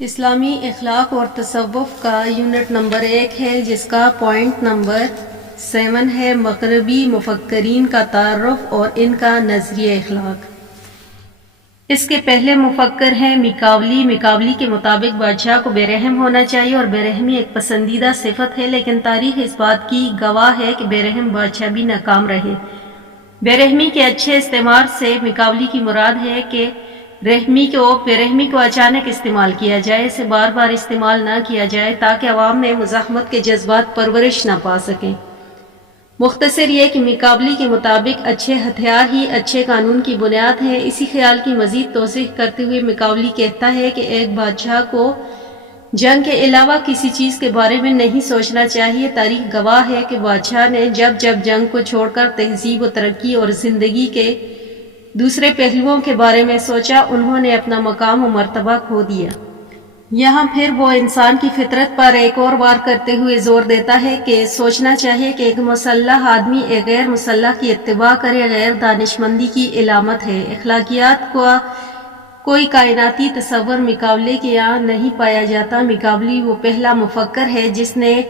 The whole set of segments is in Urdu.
اسلامی اخلاق اور تصوف کا یونٹ نمبر 1 ہے، جس کا پوائنٹ نمبر 7 ہے مغربی مفکرین کا تعارف اور ان کا نظریہ اخلاق۔ اس کے پہلے مفکر ہیں میکاولی۔ میکاولی کے مطابق بادشاہ کو بے رحم ہونا چاہیے اور بے رحمی ایک پسندیدہ صفت ہے، لیکن تاریخ اس بات کی گواہ ہے کہ بے رحم بادشاہ بھی ناکام رہے۔ بے رحمی کے اچھے استعمال سے میکاولی کی مراد ہے کہ بے رحمی کو اچانک استعمال کیا جائے، اسے بار بار استعمال نہ کیا جائے تاکہ عوام میں مزاحمت کے جذبات پرورش نہ پا سکیں۔ مختصر یہ کہ میکاولی کے مطابق اچھے ہتھیار ہی اچھے قانون کی بنیاد ہیں۔ اسی خیال کی مزید توضیح کرتے ہوئے میکاولی کہتا ہے کہ ایک بادشاہ کو جنگ کے علاوہ کسی چیز کے بارے میں نہیں سوچنا چاہیے۔ تاریخ گواہ ہے کہ بادشاہ نے جب جنگ کو چھوڑ کر تہذیب و ترقی اور زندگی کے دوسرے پہلوؤں کے بارے میں سوچا، انہوں نے اپنا مقام و مرتبہ کھو دیا۔ یہاں پھر وہ انسان کی فطرت پر ایک اور وار کرتے ہوئے زور دیتا ہے کہ سوچنا چاہیے کہ ایک مسلح آدمی ایک غیر مسلح کی اتباع کرے غیر دانشمندی کی علامت ہے۔ اخلاقیات کا کوئی کائناتی تصور میکاولی کے یہاں نہیں پایا جاتا۔ میکاولی وہ پہلا مفکر ہے جس نے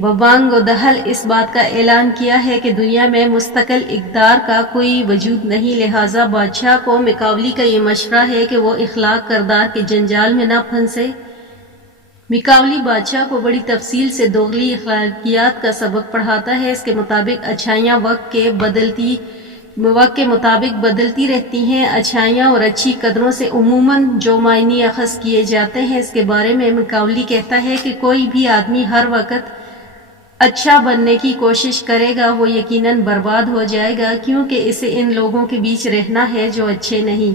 ببانگ و دہل اس بات کا اعلان کیا ہے کہ دنیا میں مستقل اقدار کا کوئی وجود نہیں، لہٰذا بادشاہ کو میکاولی کا یہ مشورہ ہے کہ وہ اخلاق کردار کے جنجال میں نہ پھنسے۔ میکاولی بادشاہ کو بڑی تفصیل سے دوغلی اخلاقیات کا سبق پڑھاتا ہے۔ اس کے مطابق اچھائیاں وقت کے مطابق بدلتی رہتی ہیں۔ اچھائیاں اور اچھی قدروں سے عموماً جو معنی اخذ کیے جاتے ہیں، اس کے بارے میں میکاولی کہتا ہے کہ کوئی بھی آدمی ہر وقت اچھا بننے کی کوشش کرے گا، وہ یقیناً برباد ہو جائے گا، کیونکہ اسے ان لوگوں کے بیچ رہنا ہے جو اچھے نہیں۔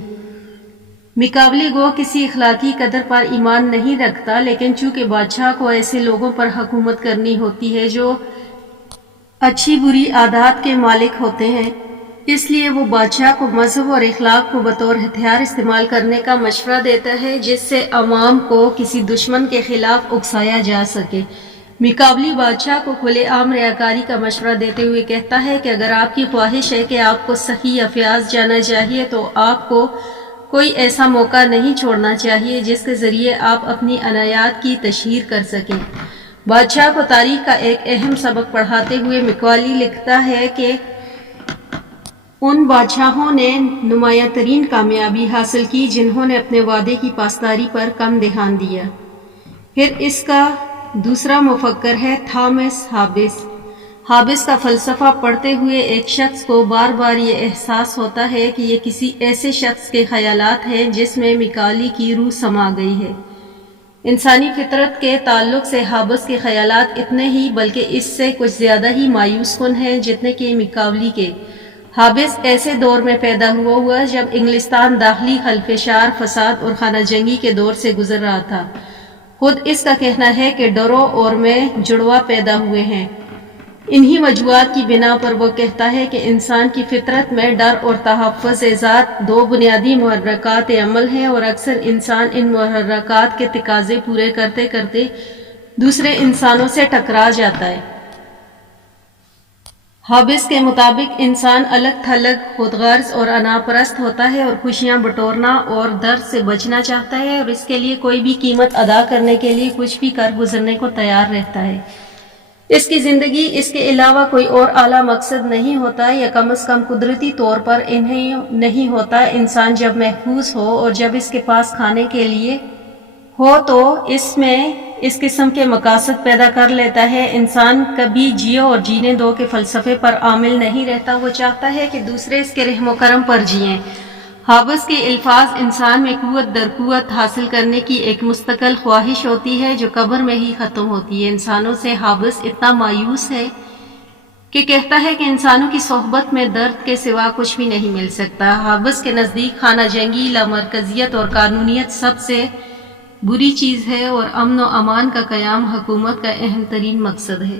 میکاولی گو کسی اخلاقی قدر پر ایمان نہیں رکھتا، لیکن چونکہ بادشاہ کو ایسے لوگوں پر حکومت کرنی ہوتی ہے جو اچھی بری عادات کے مالک ہوتے ہیں، اس لیے وہ بادشاہ کو مذہب اور اخلاق کو بطور ہتھیار استعمال کرنے کا مشورہ دیتا ہے، جس سے عوام کو کسی دشمن کے خلاف اکسایا جا سکے۔ میکاولی بادشاہ کو کھلے عام ریاکاری کا مشورہ دیتے ہوئے کہتا ہے کہ اگر آپ کی خواہش ہے کہ آپ کو سخی یا فیاض جانا چاہیے تو آپ کو کوئی ایسا موقع نہیں چھوڑنا چاہیے جس کے ذریعے آپ اپنی عنایات کی تشہیر کر سکیں۔ بادشاہ کو تاریخ کا ایک اہم سبق پڑھاتے ہوئے میکاولی لکھتا ہے کہ ان بادشاہوں نے نمایاں ترین کامیابی حاصل کی جنہوں نے اپنے وعدے کی پاسداری پر کم دھیان دیا۔ پھر اس کا دوسرا مفکر ہے تھامس ہابس۔ ہابس کا فلسفہ پڑھتے ہوئے ایک شخص کو بار بار یہ احساس ہوتا ہے کہ یہ کسی ایسے شخص کے خیالات ہیں جس میں میکاولی کی روح سما گئی ہے۔ انسانی فطرت کے تعلق سے ہابس کے خیالات اتنے ہی بلکہ اس سے کچھ زیادہ ہی مایوس کن ہیں جتنے کہ میکاولی کے۔ ہابس ایسے دور میں پیدا ہوا جب انگلستان داخلی خلفشار، فساد اور خانہ جنگی کے دور سے گزر رہا تھا۔ خود اس کا کہنا ہے کہ ڈرو اور میں جڑواں پیدا ہوئے ہیں۔ انہی وجوہات کی بنا پر وہ کہتا ہے کہ انسان کی فطرت میں ڈر اور تحفظ ذات دو بنیادی محرکات عمل ہیں، اور اکثر انسان ان محرکات کے تقاضے پورے کرتے کرتے دوسرے انسانوں سے ٹکرا جاتا ہے۔ ہابس کے مطابق انسان الگ تھلگ، خودغرض اور انا پرست ہوتا ہے اور خوشیاں بٹورنا اور درد سے بچنا چاہتا ہے، اور اس کے لیے کوئی بھی قیمت ادا کرنے کے لیے کچھ بھی کر گزرنے کو تیار رہتا ہے۔ اس کی زندگی اس کے علاوہ کوئی اور اعلیٰ مقصد نہیں ہوتا، یا کم از کم قدرتی طور پر نہیں ہوتا۔ انسان جب محفوظ ہو اور جب اس کے پاس کھانے کے لیے ہو تو اس میں اس قسم کے مقاصد پیدا کر لیتا ہے۔ انسان کبھی جیو اور جینے دو کے فلسفے پر عامل نہیں رہتا، وہ چاہتا ہے کہ دوسرے اس کے رحم و کرم پر جئیں۔ ہابس کے الفاظ انسان میں قوت در قوت حاصل کرنے کی ایک مستقل خواہش ہوتی ہے جو قبر میں ہی ختم ہوتی ہے۔ انسانوں سے ہابس اتنا مایوس ہے کہ کہتا ہے کہ انسانوں کی صحبت میں درد کے سوا کچھ بھی نہیں مل سکتا۔ ہابس کے نزدیک خانہ جنگی، لامرکزیت اور قانونیت سب سے بری چیز ہے، اور امن و امان کا قیام حکومت کا اہم ترین مقصد ہے۔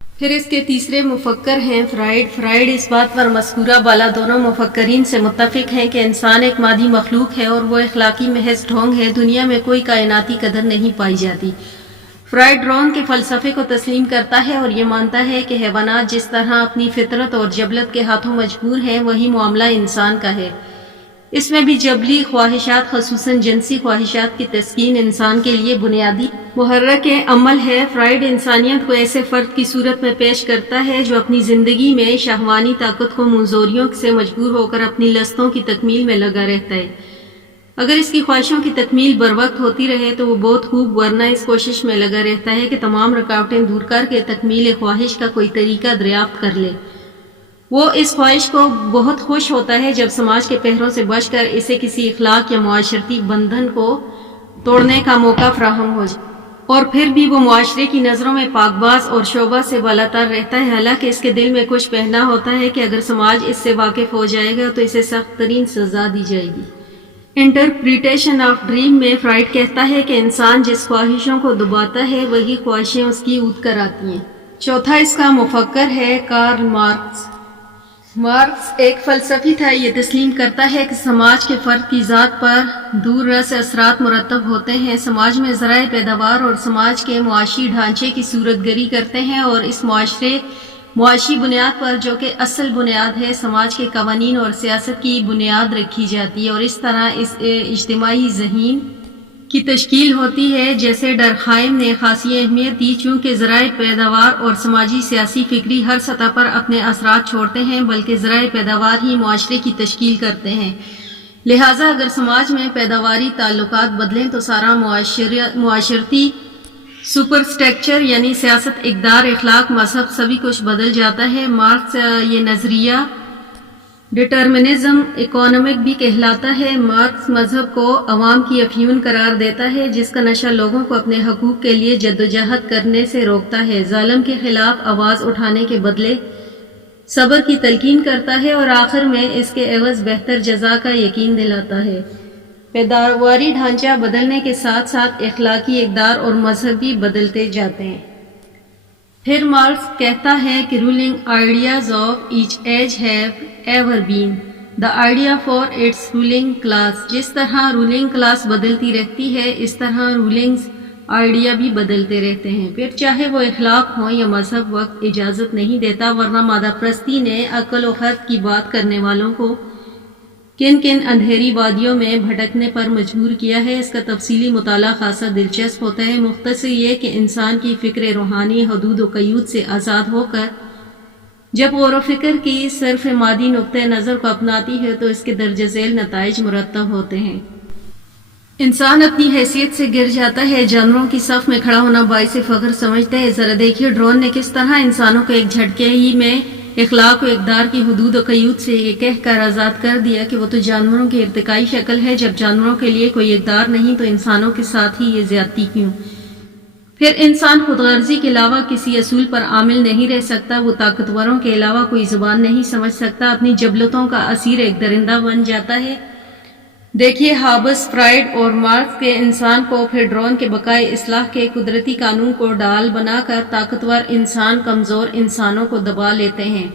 پھر اس کے تیسرے مفکر ہیں فرائڈ۔ فرائڈ اس بات پر مذکورہ بالا دونوں مفکرین سے متفق ہیں کہ انسان ایک مادی مخلوق ہے اور وہ اخلاقی محض ڈھونگ ہے، دنیا میں کوئی کائناتی قدر نہیں پائی جاتی۔ فرائڈ ڈارون کے فلسفے کو تسلیم کرتا ہے اور یہ مانتا ہے کہ حیوانات جس طرح اپنی فطرت اور جبلت کے ہاتھوں مجبور ہیں، وہی معاملہ انسان کا ہے۔ اس میں بھی جبلی خواہشات خصوصاً جنسی خواہشات کی تسکین انسان کے لیے بنیادی محرک عمل ہے۔ فرائڈ انسانیت کو ایسے فرد کی صورت میں پیش کرتا ہے جو اپنی زندگی میں شہوانی طاقت کو منظوریوں سے مجبور ہو کر اپنی لذتوں کی تکمیل میں لگا رہتا ہے۔ اگر اس کی خواہشوں کی تکمیل بر وقت ہوتی رہے تو وہ بہت خوب، ورنہ اس کوشش میں لگا رہتا ہے کہ تمام رکاوٹیں دور کر کے تکمیل خواہش کا کوئی طریقہ دریافت کر لے۔ وہ اس خواہش کو بہت خوش ہوتا ہے جب سماج کے پہروں سے بچ کر اسے کسی اخلاق یا معاشرتی بندھن کو توڑنے کا موقع فراہم ہو جائے، اور پھر بھی وہ معاشرے کی نظروں میں پاک باز اور شعبہ سے بالاتر رہتا ہے، حالانکہ اس کے دل میں کچھ پہنا ہوتا ہے کہ اگر سماج اس سے واقف ہو جائے گا تو اسے سخت ترین سزا دی جائے گی۔ انٹرپریٹیشن آف ڈریم میں فرائڈ کہتا ہے کہ انسان جس خواہشوں کو دباتا ہے وہی خواہشیں اس کی اود کر آتی ہیں۔ چوتھا اس کا مفکر ہے کارل مارکس۔ مارکس ایک فلسفی تھا۔ یہ تسلیم کرتا ہے کہ سماج کے فرد کی ذات پر دور رس اثرات مرتب ہوتے ہیں، سماج میں ذرائع پیداوار اور سماج کے معاشی ڈھانچے کی صورت گری کرتے ہیں، اور اس معاشی بنیاد پر جو کہ اصل بنیاد ہے سماج کے قوانین اور سیاست کی بنیاد رکھی جاتی ہے، اور اس طرح اس اجتماعی ذہین کی تشکیل ہوتی ہے۔ جیسے ڈرخائم نے خاصی اہمیت دی، چونکہ ذرائع پیداوار اور سماجی سیاسی فکری ہر سطح پر اپنے اثرات چھوڑتے ہیں، بلکہ ذرائع پیداوار ہی معاشرے کی تشکیل کرتے ہیں۔ لہٰذا اگر سماج میں پیداواری تعلقات بدلیں تو سارا معاشرتی سپر اسٹرکچر یعنی سیاست، اقدار، اخلاق، مذہب سبھی کچھ بدل جاتا ہے۔ مارکس یہ نظریہ ڈٹرمنزم اکانومک بھی کہلاتا ہے۔ مارکس مذہب کو عوام کی افیون قرار دیتا ہے جس کا نشہ لوگوں کو اپنے حقوق کے لیے جدوجہد کرنے سے روکتا ہے، ظالم کے خلاف آواز اٹھانے کے بدلے صبر کی تلقین کرتا ہے، اور آخر میں اس کے عوض بہتر جزا کا یقین دلاتا ہے۔ پیداواری ڈھانچہ بدلنے کے ساتھ ساتھ اخلاقی اقدار اور مذہب بھی بدلتے جاتے ہیں۔ پھر مارکس کہتا ہے کہ ruling ideas of each age have ever been the idea for its ruling class. جس طرح رولنگ کلاس بدلتی رہتی ہے اس طرح رولنگز آئیڈیا بھی بدلتے رہتے ہیں، پھر چاہے وہ اخلاق ہوں یا مذہب، وقت اجازت نہیں دیتا، ورنہ مادہ پرستی نے عقل و خرد کی بات کرنے والوں کو کن کن اندھیری وادیوں میں بھٹکنے پر مجبور کیا ہے۔ اس کا تفصیلی مطالعہ خاصا دلچسپ ہوتا ہے۔ مختصر یہ کہ انسان کی فکر روحانی حدود و قیود سے آزاد ہو کر جب غور و فکر کی صرف مادی نقطۂ نظر کو اپناتی ہے تو اس کے درجہ ذیل نتائج مرتب ہوتے ہیں۔ انسان اپنی حیثیت سے گر جاتا ہے، جانوروں کی صف میں کھڑا ہونا باعث فخر سمجھتا ہے۔ ذرا دیکھیے ڈرون نے کس طرح انسانوں کو ایک جھٹکے ہی میں اخلاق و اقدار کی حدود و قیود سے یہ کہہ کر آزاد کر دیا کہ وہ تو جانوروں کی ارتقائی شکل ہے۔ جب جانوروں کے لیے کوئی اقدار نہیں تو انسانوں کے ساتھ ہی یہ زیادتی کیوں؟ پھر انسان خود غرضی کے علاوہ کسی اصول پر عامل نہیں رہ سکتا، وہ طاقتوروں کے علاوہ کوئی زبان نہیں سمجھ سکتا، اپنی جبلتوں کا اسیر ایک درندہ بن جاتا ہے۔ دیکھیے ہابس، فرائڈ اور مارکس کے انسان کو پھر ڈرون کے بقائے اصلاح کے قدرتی قانون کو ڈال بنا کر طاقتور انسان کمزور انسانوں کو دبا لیتے ہیں۔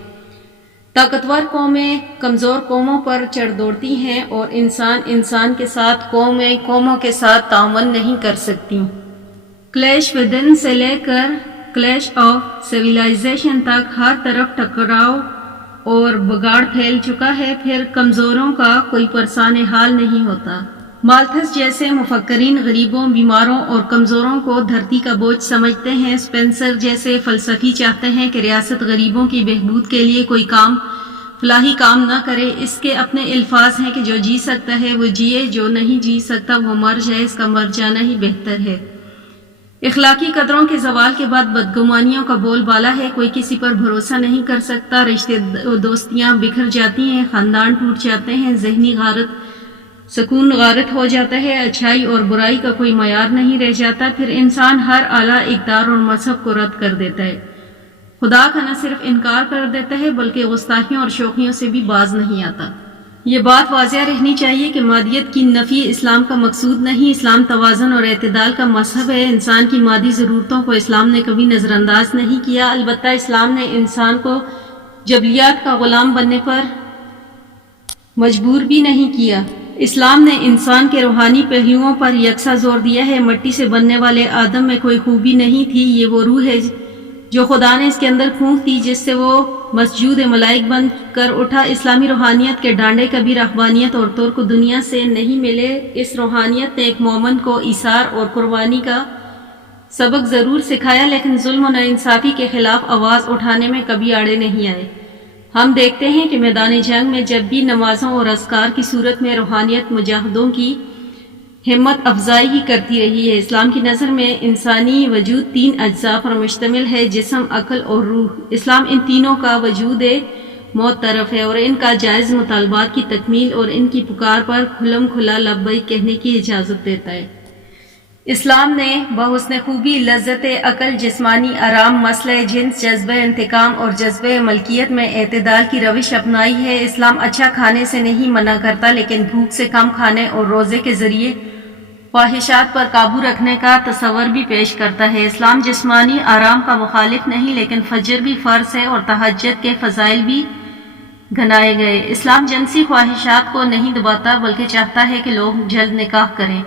طاقتور قومیں کمزور قوموں پر چڑھ دوڑتی ہیں اور انسان کے ساتھ قومیں قوموں کے ساتھ تعاون نہیں کر سکتی۔ کلیش ودن سے لے کر کلیش آف سویلائزیشن تک ہر طرف ٹکراؤ اور بگاڑ پھیل چکا ہے، پھر کمزوروں کا کوئی پرسان حال نہیں ہوتا۔ مالتھس جیسے مفکرین غریبوں، بیماروں اور کمزوروں کو دھرتی کا بوجھ سمجھتے ہیں۔ اسپینسر جیسے فلسفی چاہتے ہیں کہ ریاست غریبوں کی بہبود کے لیے کوئی فلاحی کام نہ کرے۔ اس کے اپنے الفاظ ہیں کہ جو جی سکتا ہے وہ جیے، جو نہیں جی سکتا وہ مر جائے، اس کا مر جانا ہی بہتر ہے۔ اخلاقی قدروں کے زوال کے بعد بدگمانیوں کا بول بالا ہے، کوئی کسی پر بھروسہ نہیں کر سکتا، رشتے دوستیاں بکھر جاتی ہیں، خاندان ٹوٹ جاتے ہیں، ذہنی سکون غارت ہو جاتا ہے، اچھائی اور برائی کا کوئی معیار نہیں رہ جاتا، پھر انسان ہر اعلیٰ اقدار اور مذہب کو رد کر دیتا ہے، خدا کا نہ صرف انکار کر دیتا ہے بلکہ گستاخیوں اور شوخیوں سے بھی باز نہیں آتا۔ یہ بات واضح رہنی چاہیے کہ مادیت کی نفی اسلام کا مقصود نہیں، اسلام توازن اور اعتدال کا مذہب ہے۔ انسان کی مادی ضرورتوں کو اسلام نے کبھی نظر انداز نہیں کیا، البتہ اسلام نے انسان کو جبلیات کا غلام بننے پر مجبور بھی نہیں کیا۔ اسلام نے انسان کے روحانی پہلوؤں پر یکساں زور دیا ہے۔ مٹی سے بننے والے آدم میں کوئی خوبی نہیں تھی، یہ وہ روح ہے جو خدا نے اس کے اندر پھونک دی جس سے وہ مسجود ملائک بن کر اٹھا۔ اسلامی روحانیت کے ڈانڈے کبھی رہبانیت اور ترک دنیا سے نہیں ملے۔ اس روحانیت نے ایک مومن کو ایثار اور قربانی کا سبق ضرور سکھایا، لیکن ظلم و ناانصافی کے خلاف آواز اٹھانے میں کبھی آڑے نہیں آئے۔ ہم دیکھتے ہیں کہ میدان جنگ میں جب بھی نمازوں اور اذکار کی صورت میں روحانیت مجاہدوں کی ہمت افزائی ہی کرتی رہی ہے۔ اسلام کی نظر میں انسانی وجود 3 اجزاء پر مشتمل ہے: جسم، عقل اور روح۔ اسلام ان تینوں کا وجود معترف ہے اور ان کا جائز مطالبات کی تکمیل اور ان کی پکار پر کھلم کھلا لبیک کہنے کی اجازت دیتا ہے۔ اسلام نے بحسن خوبی لذت عقل، جسمانی آرام، مسئلہ جنس، جذبہ انتقام اور جذبہ ملکیت میں اعتدال کی روش اپنائی ہے۔ اسلام اچھا کھانے سے نہیں منع کرتا، لیکن بھوک سے کم کھانے اور روزے کے ذریعے خواہشات پر قابو رکھنے کا تصور بھی پیش کرتا ہے۔ اسلام جسمانی آرام کا مخالف نہیں، لیکن فجر بھی فرض ہے اور تہجد کے فضائل بھی گنائے گئے۔ اسلام جنسی خواہشات کو نہیں دباتا، بلکہ چاہتا ہے کہ لوگ جلد نکاح کریں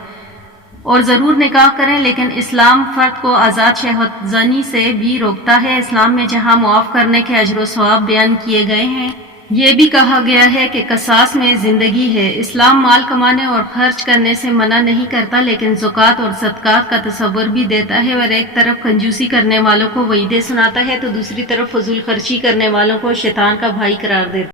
اور ضرور نکاح کریں، لیکن اسلام فرد کو آزاد شہوت زنی سے بھی روکتا ہے۔ اسلام میں جہاں معاف کرنے کے اجر و ثواب بیان کیے گئے ہیں، یہ بھی کہا گیا ہے کہ قصاص میں زندگی ہے۔ اسلام مال کمانے اور خرچ کرنے سے منع نہیں کرتا، لیکن زکوٰۃ اور صدقات کا تصور بھی دیتا ہے، اور ایک طرف کنجوسی کرنے والوں کو وعیدیں سناتا ہے تو دوسری طرف فضول خرچی کرنے والوں کو شیطان کا بھائی قرار دیتا ہے۔